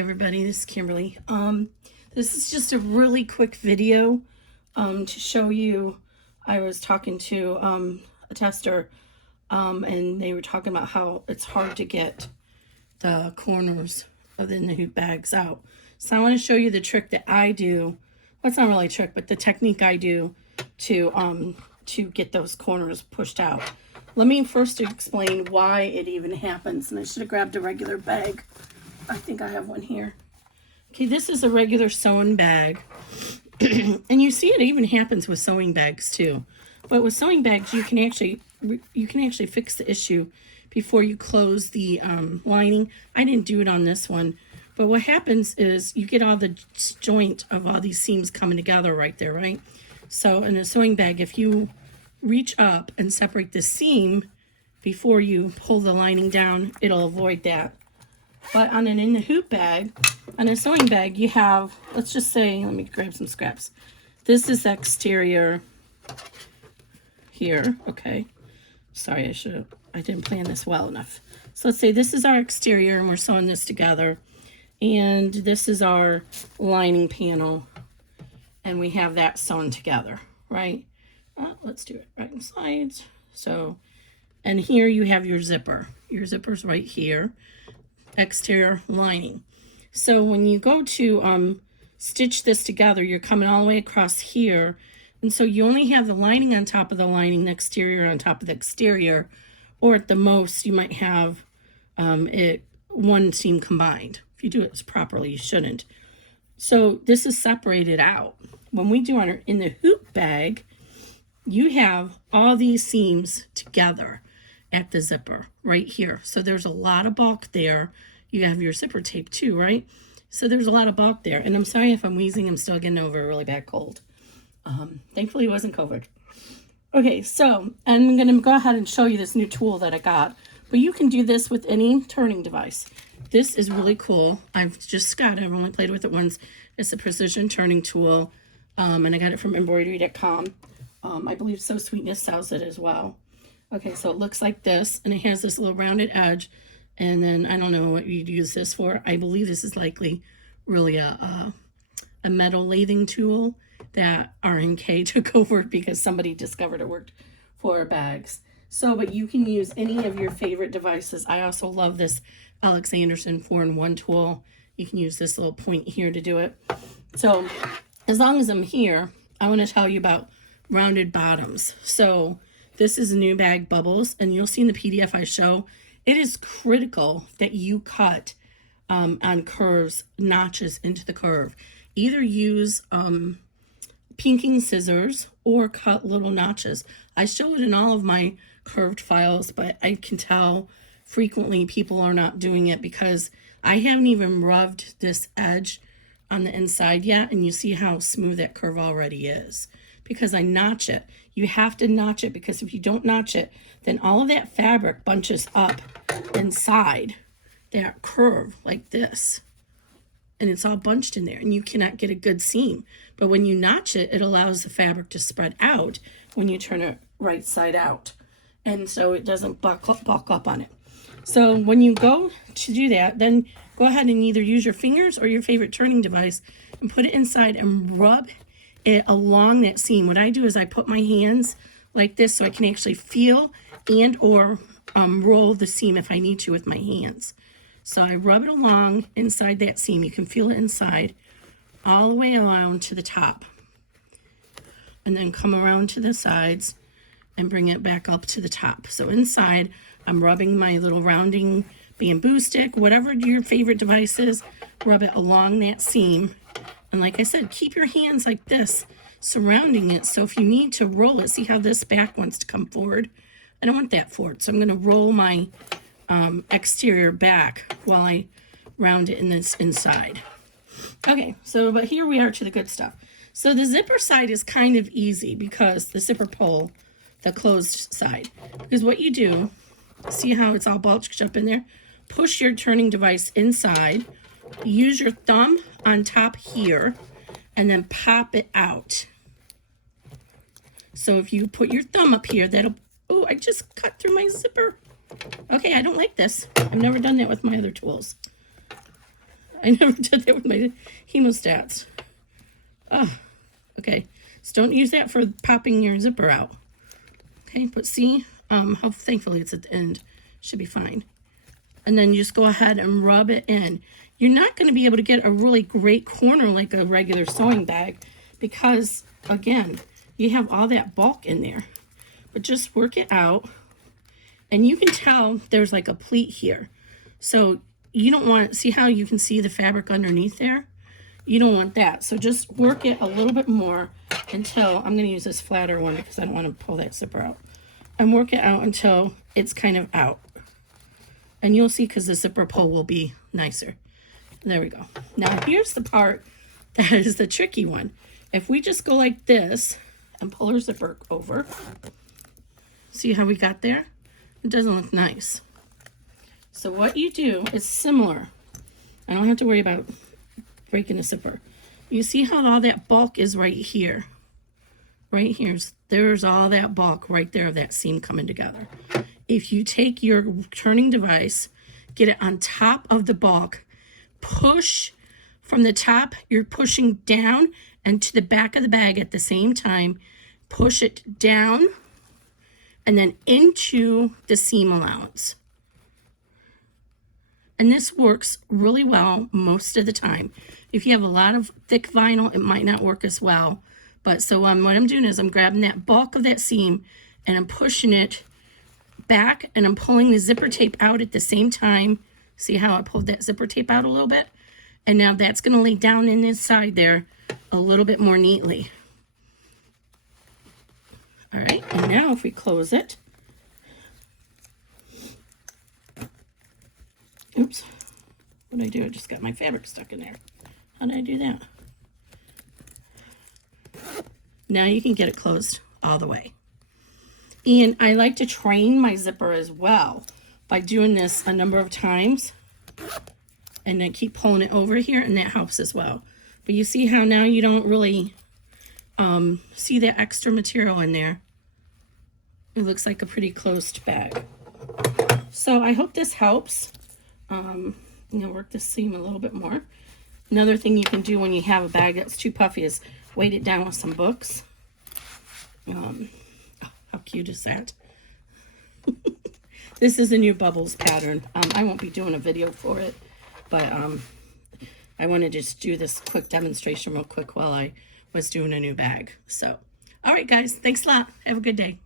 everybody, this is Kimberly. This is just a really quick video to show you. I was talking to a tester and they were talking about how it's hard to get the corners of the hoop bags out. So I want to show you the trick that I do. Well, it's not really a trick, but the technique I do to get those corners pushed out. Let me first explain why it even happens. And I should have grabbed a regular bag. I think I have one here. Okay, this is a regular sewing bag. And you see it even happens with sewing bags too. But with sewing bags, you can actually fix the issue before you close the lining. I didn't do it on this one. But what happens is you get all the joint of all these seams coming together right there, right? So in a sewing bag, if you reach up and separate the seam before you pull the lining down, it'll avoid that. But on an in the hoop bag, on a sewing bag, you have, let's just say, let me grab some scraps. This is exterior here, okay. Sorry, I didn't plan this well enough. So let's say this is our exterior and we're sewing this together. And this is our lining panel. And we have that sewn together, right? Let's do it right in sides. So, and here you have your zipper. Your zipper's right here. Exterior lining. So when you go to stitch this together, you're coming all the way across here. And so you only have the lining on top of the lining, the exterior on top of the exterior. Or at the most, you might have it one seam combined. If you do it properly, you shouldn't. So this is separated out. When we do in the hoop bag, you have all these seams together at the zipper right here. So there's a lot of bulk there. You have your zipper tape too, right? So there's a lot of bulk there. And I'm sorry if I'm wheezing, I'm still getting over a really bad cold. Thankfully it wasn't COVID. Okay, so I'm gonna go ahead and show you this new tool that I got. But you can do this with any turning device. This is really cool. I've only played with it once. It's a precision turning tool. And I got it from embroidery.com. I believe So Sweetness sells it as well. Okay, so it looks like this, and it has this little rounded edge, and then I don't know what you'd use this for. I believe this is likely really a metal lathing tool that R&K took over because somebody discovered it worked for bags. So, but you can use any of your favorite devices. I also love this Alex Anderson 4-in-1 tool. You can use this little point here to do it. So, as long as I'm here, I want to tell you about rounded bottoms. So this is new bag bubbles, and you'll see in the PDF I show, it is critical that you cut on curves, notches into the curve. Either use pinking scissors or cut little notches. I show it in all of my curved files, but I can tell frequently people are not doing it because I haven't even rubbed this edge on the inside yet, and you see how smooth that curve already is because I notch it. You have to notch it because if you don't notch it, then all of that fabric bunches up inside that curve like this, and it's all bunched in there, and you cannot get a good seam. But when you notch it, it allows the fabric to spread out when you turn it right side out, and so it doesn't bulk up on it. So when you go to do that, then go ahead and either use your fingers or your favorite turning device and put it inside and rub it along that seam. What I do is I put my hands like this so I can actually feel and or roll the seam if I need to with my hands. So I rub it along inside that seam. You can feel it inside all the way around to the top. And then come around to the sides and bring it back up to the top. So inside, I'm rubbing my little rounding bamboo stick, whatever your favorite device is, rub it along that seam. And like I said, keep your hands like this, surrounding it. So if you need to roll it, see how this back wants to come forward? I don't want that forward. So I'm going to roll my exterior back while I round it in this inside. Okay, so but here we are to the good stuff. So the zipper side is kind of easy because the zipper pull, the closed side. Because what you do, see how it's all bulged up in there? Push your turning device inside, use your thumb on top here, and then pop it out. So if you put your thumb up here, that'll, oh, I just cut through my zipper. Okay, I don't like this. I've never done that with my other tools. I never did that with my hemostats. Oh, okay. So don't use that for popping your zipper out. Okay, but see how thankfully it's at the end. Should be fine. And then you just go ahead and rub it in. You're not going to be able to get a really great corner like a regular sewing bag because, again, you have all that bulk in there. But just work it out. And you can tell there's like a pleat here. So you don't want, see how you can see the fabric underneath there? You don't want that. So just work it a little bit more until, I'm going to use this flatter one because I don't want to pull that zipper out. And work it out until it's kind of out. And you'll see because the zipper pull will be nicer. There we go. Now here's the part that is the tricky one. If we just go like this and pull our zipper over, see how we got there? It doesn't look nice. So what you do is similar. I don't have to worry about breaking the zipper. You see how all that bulk is right here? Right here. There's all that bulk right there of that seam coming together. If you take your turning device, get it on top of the bulk, push from the top, you're pushing down and to the back of the bag at the same time, push it down and then into the seam allowance. And this works really well most of the time. If you have a lot of thick vinyl, it might not work as well. But so what I'm doing is I'm grabbing that bulk of that seam and I'm pushing it back and I'm pulling the zipper tape out at the same time. See how I pulled that zipper tape out a little bit? And now that's going to lay down in this side there a little bit more neatly. All right, and now if we close it, oops, what did I do? I just got my fabric stuck in there. How did I do that? Now you can get it closed all the way. And I like to train my zipper as well by doing this a number of times and then keep pulling it over here, and that helps as well. But you see how now you don't really see the extra material in there. It looks like a pretty closed bag. So I hope this helps. I'm going to work this seam a little bit more. Another thing you can do when you have a bag that's too puffy is weight it down with some books. Oh, how cute is that? This is a new bubbles pattern. I won't be doing a video for it, but I want to just do this quick demonstration real quick while I was doing a new bag. So, all right, guys, thanks a lot. Have a good day.